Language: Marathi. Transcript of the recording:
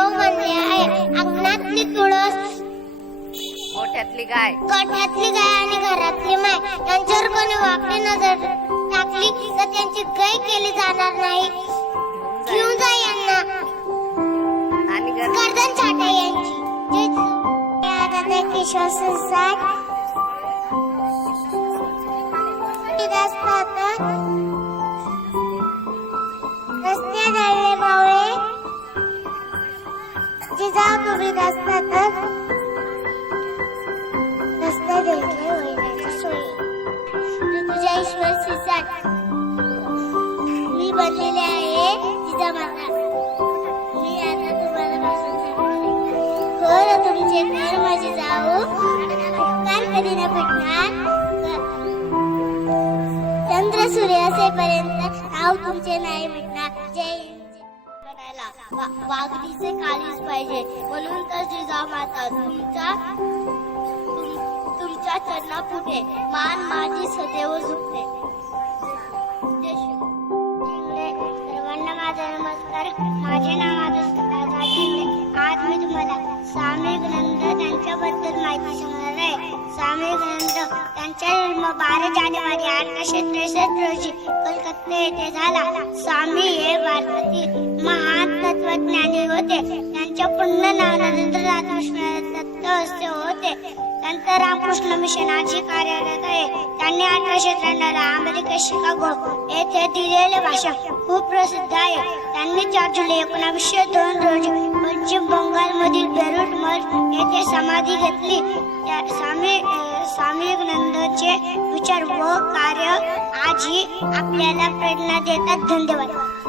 देव बनले आहे. अंगणातली तुळस, गोठ्यातली गाय आणि घरातली माय यांच्यावर कोणी वाकडी नजर टाकली तर त्यांची गाय केली जाणार नाही. घेऊन जा यांना आणि गर्दन छाटा यांची. किशोर संसार रस्ते नळले मावळे जिजाऊ तुम्ही रस्त्यात रस्ते देखले होण्याची सोयी. तुझ्या ईश्वर सिसाट मी बनलेले आहे जिजामाता. मी आता तुम्हाला भाषण सांगणार. खरं तुमचे घर माझे जाऊ उपकार कधी न भेटणार. चंद्र सूर्य असेपर्यंत नाव तुमचे नाही मिटणार. जय वाघडीचे काळीच पाहिजे म्हणून तर जिजामाता तुमच्या चरणापुढे मान माझी सदैव झुकते. सर्वांना माझा नमस्कार. माझे नाव राधा शिंदे. आज मी तुम्हाला स्वामी विवेकानंद त्यांच्याबद्दल माहिती सांगणार आहे. स्वामी विवेकानंद त्यांचा जन्म 12 जानेवारी 1863 रोजी कलकत्ता येथे झाला. स्वामी हे भारतातील महान तत्वज्ञानी होते. त्यांच्या पूर्ण नाव नरेंद्रनाथ कृष्ण दत्त असे होते. नंतर रामकृष्ण मिशन आजही कार्यरत आहे. त्यांनी 1893 ला अमेरिकेत शिकागो येथे दिलेले भाषण खूप प्रसिद्ध आहे. त्यांनी 4 जुलै 1902 रोजी पश्चिम बंगाल मधील बेरूट मठ येथे समाधी घेतली. स्वामी विवेकानंदांचे विचार व कार्य आजही आपल्याला प्रेरणा देतात. धन्यवाद.